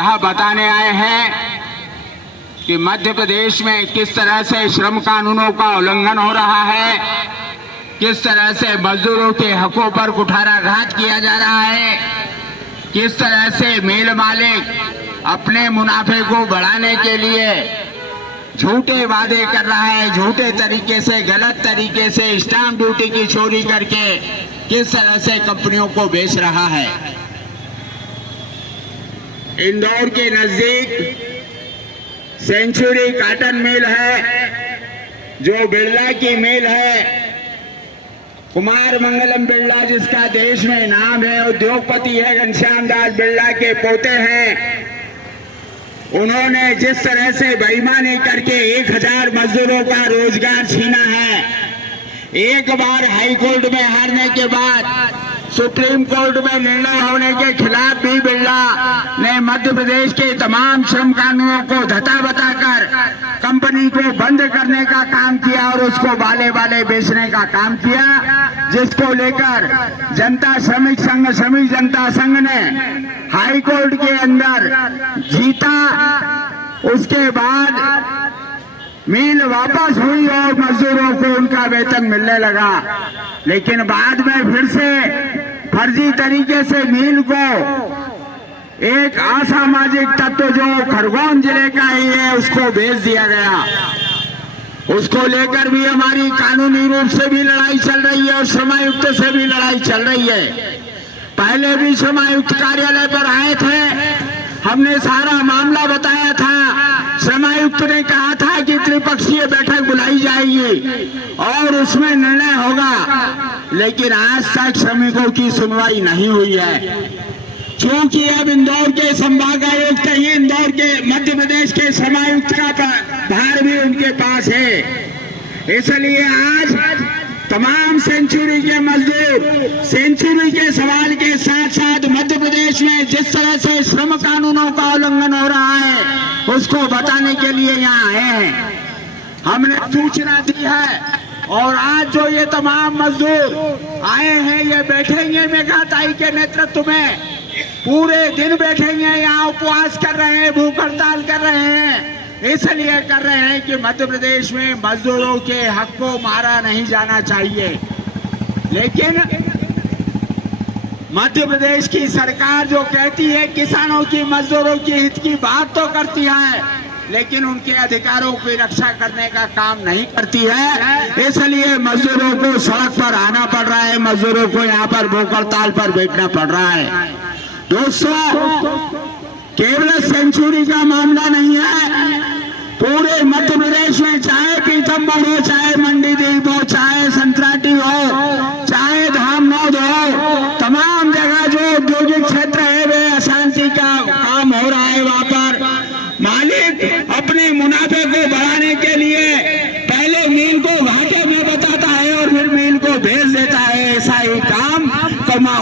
यह बताने आए हैं कि मध्य प्रदेश में किस तरह से श्रम कानूनों का उल्लंघन हो रहा है, किस तरह से मजदूरों के हकों पर कुठाराघात किया जा रहा है, किस तरह से मिल मालिक अपने मुनाफे को बढ़ाने के लिए झूठे वादे कर रहा है, झूठे तरीके से, गलत तरीके से स्टाम्प ड्यूटी की चोरी करके किस तरह से कंपनियों को बेच रहा है। इंदौर के नजदीक सेंचुरी कॉटन मिल है, जो बिरला की मिल है। कुमार मंगलम बिरला, जिसका देश में नाम है, उद्योगपति है, घनश्याम दास बिरला के पोते हैं। उन्होंने जिस तरह से बेईमानी करके 1000 मजदूरों का रोजगार छीना है, एक बार हाई कोर्ट में हारने के बाद सुप्रीम कोर्ट में निर्णय होने के खिलाफ भी बिरला ने मध्य प्रदेश के तमाम श्रम कानूनों को धता बताकर कंपनी को बंद करने का काम किया और उसको बाले बाले बेचने का काम किया, जिसको लेकर जनता श्रमिक संघ, श्रमिक जनता संघ ने हाई कोर्ट के अंदर जीता। उसके बाद मिल वापस हुई और मजदूरों को उनका वेतन मिलने लगा, लेकिन बाद में फिर से फर्जी तरीके से मिल को एक असामाजिक तत्व जो खरगोन जिले का ही है उसको भेज दिया गया। उसको लेकर भी हमारी कानूनी रूप से भी लड़ाई चल रही है और श्रमायुक्त से भी लड़ाई चल रही है। पहले भी श्रमायुक्त कार्यालय पर आए थे, हमने सारा मामला बताया था। श्रमायुक्त ने कहा था कि त्रिपक्षीय बैठक बुलाई जाएगी और उसमें निर्णय होगा, लेकिन आज तक श्रमिकों की सुनवाई नहीं हुई है। क्योंकि अब इंदौर के संभागायुक्त ही इंदौर के मध्य प्रदेश के श्रमायुक्त का भार भी उनके पास है, इसलिए आज तमाम सेंचुरी के मजदूर सेंचुरी के सवाल के साथ साथ मध्य प्रदेश में जिस तरह से श्रम कानूनों का उल्लंघन हो रहा है उसको बताने के लिए यहाँ आए हैं। हमने सूचना दी है और आज जो ये तमाम मजदूर आए हैं ये बैठेंगे मेघाताई के नेतृत्व में, पूरे दिन बैठेंगे, यहाँ उपवास कर रहे हैं, भूख हड़ताल कर रहे हैं। इसलिए कर रहे हैं कि मध्य प्रदेश में मजदूरों के हक को मारा नहीं जाना चाहिए। लेकिन मध्य प्रदेश की सरकार जो कहती है किसानों की, मजदूरों की हित की बात तो करती है, लेकिन उनके अधिकारों की रक्षा करने का काम नहीं करती है। इसलिए मजदूरों को सड़क पर आना पड़ रहा है, मजदूरों को यहाँ पर भूख हड़ताल पर बैठना पड़ रहा है। दोस्तों, केवल सेंचुरी का मामला नहीं है, पूरे मध्य प्रदेश में चाहे पीथमपुर हो, चाहे मंडीदीप हो, चाहे संतराटी हो, चाहे धामनौद हो, तमाम जगह जो औद्योगिक क्षेत्र है वे अशांति का काम हो रहा है। वहां पर मालिक अपने मुनाफे को बढ़ाने के लिए पहले मिल को घाटे में बताता है और फिर मिल को भेज देता है। ऐसा ही काम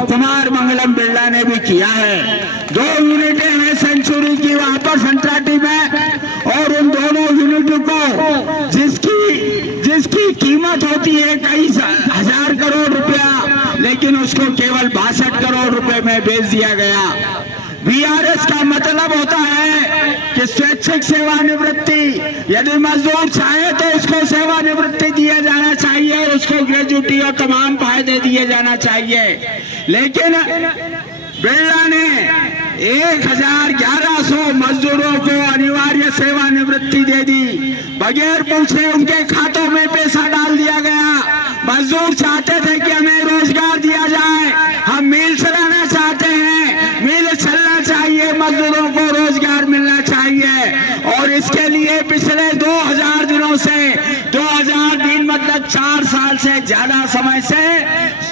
कुमार मंगलम बिरला ने भी किया है। 2 यूनिटें हैं सेंचुरी की वहां पर संतराटी में, और उन दोनों यूनिट को जिसकी कीमत होती है कई हजार करोड़ रुपया, लेकिन उसको केवल 62 करोड़ रुपए में बेच दिया गया। वीआरएस का मतलब होता है कि स्वैच्छिक सेवानिवृत्ति, यदि मजदूर चाहे तो उसको सेवानिवृत्ति दिया जाना चाहिए, उसको ग्रेजुटी और तमाम फायदे दिए जाना चाहिए। लेकिन बिरला ने 1100 मजदूरों को अनिवार्य सेवानिवृत्ति दे दी, बगैर पूछे उनके खातों में पैसा डाल दिया गया। मजदूर चाहते थे कि हमें रोजगार दिया जाए, हम मिल चलाना चाहते हैं, मिल चलना चाहिए, मजदूरों को रोजगार मिलना चाहिए, और इसके लिए पिछले 2000 दिनों से 2000 दिन मतलब 4 साल से ज्यादा समय से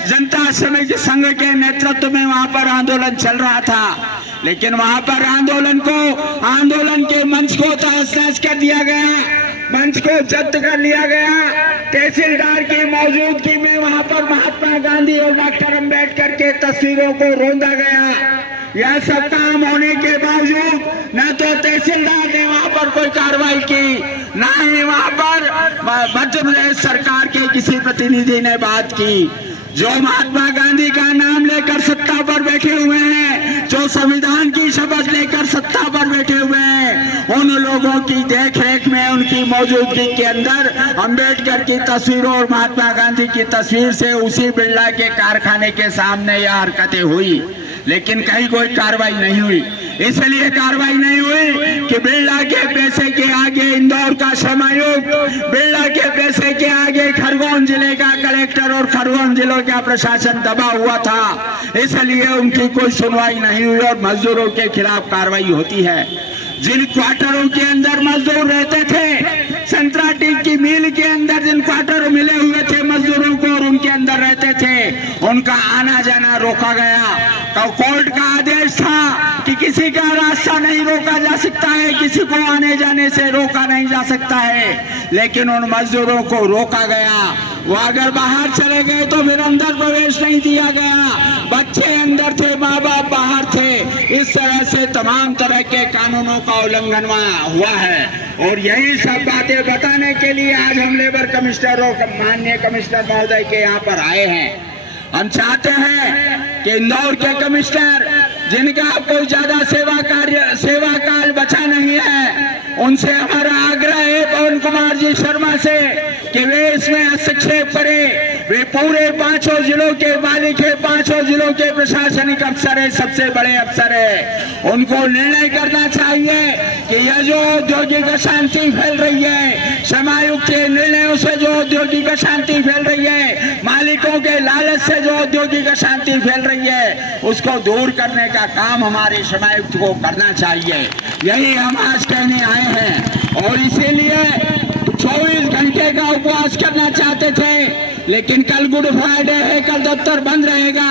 जनता श्रमिक संघ के नेतृत्व में वहां पर आंदोलन चल रहा था। लेकिन वहां पर आंदोलन के मंच को तहस-नहस कर दिया गया, मंच को जब्त कर लिया गया। तहसीलदार की मौजूदगी में वहां पर महात्मा गांधी और डॉक्टर अम्बेडकर के तस्वीरों को रौंदा गया। यह सब काम होने के बावजूद न तो तहसीलदार ने वहां पर कोई कार्रवाई की, न ही वहां पर मध्य प्रदेश सरकार के किसी प्रतिनिधि ने बात की। जो महात्मा गांधी का नाम लेकर सत्ता पर बैठे हुए हैं, जो जो संविधान की शपथ लेकर सत्ता पर बैठे हुए हैं, उन लोगों की देखरेख में, उनकी मौजूदगी के अंदर अंबेडकर की तस्वीरों और महात्मा गांधी की तस्वीर से उसी बिरला के कारखाने के सामने यह हरकतें हुई, लेकिन कहीं कोई कार्रवाई नहीं हुई। इसलिए कार्रवाई नहीं हुई कि बिरला के पैसे के आगे इंदौर का श्रमायुक्त, बिरला के पैसे के आगे खरगोन जिले का कलेक्टर और खरगोन जिलों का प्रशासन दबा हुआ था, इसलिए उनकी कोई सुनवाई नहीं हुई और मजदूरों के खिलाफ कार्रवाई होती है। जिन क्वार्टरों के अंदर मजदूर रहते थे, संतरा टीक की मिल के अंदर जिन क्वार्टर मिले हुए थे मजदूरों को और उनके अंदर रहते थे, उनका आना जाना रोका गया। तो कोर्ट का आदेश था कि किसी का रास्ता नहीं रोका जा सकता है, किसी को आने जाने से रोका नहीं जा सकता है, लेकिन उन मजदूरों को रोका गया। वो अगर बाहर चले गए तो फिर अंदर प्रवेश नहीं दिया गया, बच्चे अंदर थे, माँ बाप बाहर थे। इस तरह से तमाम तरह के कानूनों का उल्लंघन हुआ है और यही सब बातें बताने के लिए आज हम लेबर कमिश्नर और माननीय कमिश्नर महोदय के यहाँ पर आए हैं। हम चाहते हैं कि इंदौर के कमिश्नर जिनका कोई ज्यादा सेवा काल बचा नहीं है, उनसे हमारा आग्रह है पवन कुमार जी शर्मा से कि वे इसमें हस्तक्षेप करें। वे पूरे 5 जिलों के मालिक है, 5 जिलों के प्रशासनिक अफसर है, सबसे बड़े अफसर है। उनको निर्णय करना चाहिए कि यह जो औद्योगिक अशांति फैल रही है, श्रमायुक्त के निर्णयों से जो औद्योगिक अशांति फैल रही है, मालिकों के लालच से जो औद्योगिक अशांति फैल रही है, उसको दूर करने का काम हमारे श्रमायुक्त को करना चाहिए। यही हम आज कहने आए हैं और इसीलिए 24 घंटे का उपवास करना चाहते थे, लेकिन कल गुड फ्राइडे है, कल दफ्तर बंद रहेगा,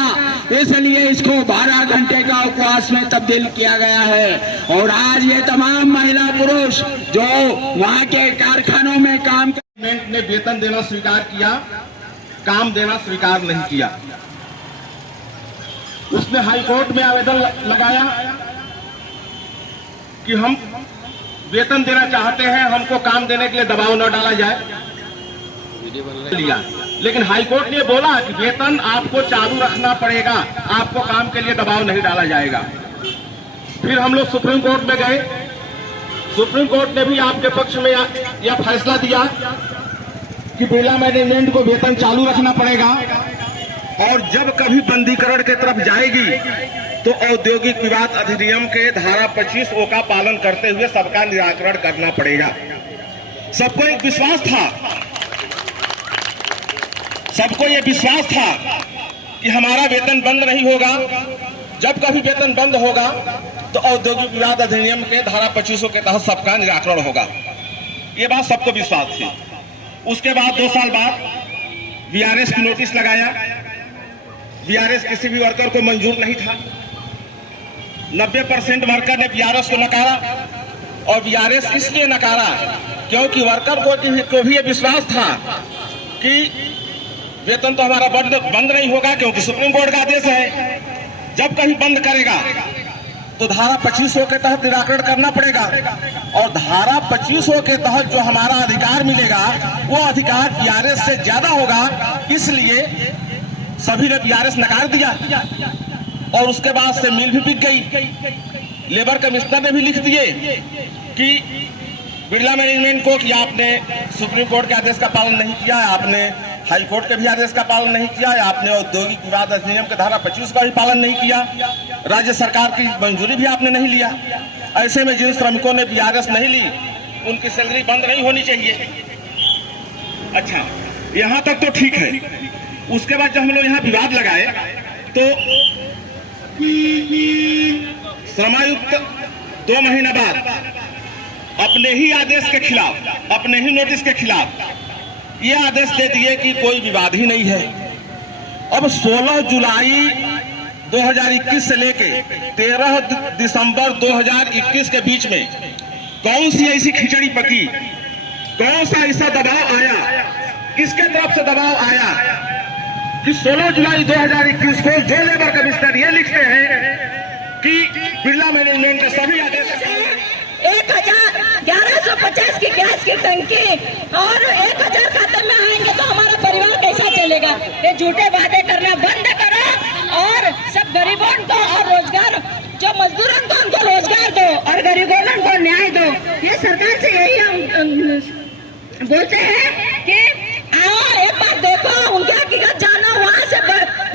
इसलिए इसको 12 घंटे का उपवास में तब्दील किया गया है। और आज ये तमाम महिला पुरुष जो वहाँ के कारखानों में काम ने वेतन देना स्वीकार किया, काम देना स्वीकार नहीं किया। उसने हाईकोर्ट में आवेदन लगाया कि हम वेतन देना चाहते हैं, हमको काम देने के लिए दबाव न डाला जाए, लिया। लेकिन हाईकोर्ट ने बोला कि वेतन आपको चालू रखना पड़ेगा, आपको काम के लिए दबाव नहीं डाला जाएगा। फिर हम लोग सुप्रीम कोर्ट में गए, सुप्रीम कोर्ट ने भी आपके पक्ष में यह फैसला दिया कि बिरला मैनेजमेंट को वेतन चालू रखना पड़ेगा और जब कभी बंदीकरण की तरफ जाएगी तो औद्योगिक विवाद अधिनियम के धारा 25 का पालन करते हुए सबका निराकरण करना पड़ेगा। सबको एक विश्वास था, सबको ये विश्वास था कि हमारा वेतन बंद नहीं होगा। जब कभी वेतन बंद होगा तो औद्योगिक विवाद अधिनियम के धारा 25 के तहत सबका निराकरण होगा, ये बात सबको विश्वास थी। उसके बाद 2 साल बाद वीआरएस की नोटिस लगाया, वीआरएस किसी भी वर्कर को मंजूर नहीं था। 90% वर्कर ने वीआरएस को नकारा और वीआरएस इसलिए नकारा क्योंकि वर्कर को भी ये विश्वास था कि वेतन तो हमारा बंद नहीं होगा, क्योंकि सुप्रीम कोर्ट का आदेश है जब कहीं बंद करेगा तो धारा 25 के तहत निराकरण करना पड़ेगा और धारा 25 के तहत जो हमारा अधिकार मिलेगा वो अधिकार वीआरएस से ज्यादा होगा, इसलिए सभी ने वीआरएस नकार दिया और उसके बाद से मिल भी बिक गई। लेबर कमिश्नर ने भी लिख दिए कि बिरला मैनेजमेंट को कि आपने सुप्रीम कोर्ट के आदेश का पालन नहीं किया है, आपने हाई कोर्ट के भी आदेश का पालन नहीं किया है, आपने औद्योगिक विवाद अधिनियम के धारा 25 का भी पालन नहीं किया, राज्य सरकार की मंजूरी भी आपने नहीं लिया। ऐसे में जिन श्रमिकों ने वीआरएस नहीं ली उनकी सैलरी बंद नहीं होनी चाहिए। अच्छा, यहाँ तक तो ठीक है। उसके बाद जब हम लोग यहाँ विवाद लगाए तो श्रमायुक्त 2 महीने बाद अपने ही आदेश के खिलाफ, अपने ही नोटिस के खिलाफ ये आदेश दे दिए कि कोई विवाद ही नहीं है। अब 16 जुलाई 2021 से लेके 13 दिसंबर 2021 के बीच में कौन सी ऐसी खिचड़ी पकी, कौन सा ऐसा दबाव आया, किसके तरफ से दबाव आया कि 16 जुलाई 2021 को जो लेबर कमिश्नर ये लिखते हैं कि बिरला मैनेजमेंट के सभी आदेश 1150 की गैस की टंकी और 1000 खाते में आएंगे तो हमारा परिवार कैसा चलेगा? ये झूठे वादे करना बंद करो और सब गरीबों को और रोजगार जो बोलते हैं कि आओ एक बार देखो उनके हकीकत जानो, वहाँ से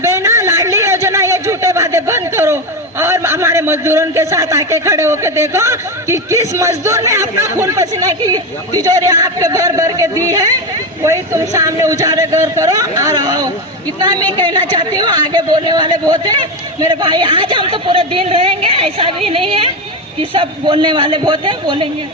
बेना लाडली योजना ये झूठे वादे बंद करो और हमारे मजदूरों के साथ आके खड़े होकर देखो कि किस मजदूर ने अपना खून पसीना की तिजोरी आपके भर भर के दी है, वही तुम सामने उजागर करो और आओ। इतना मैं कहना चाहती हूँ। आगे बोलने वाले बहुत है मेरे भाई, आज हम तो पूरे दिन रहेंगे, ऐसा भी नहीं है कि सब बोलने वाले बहुत है, बोलेंगे।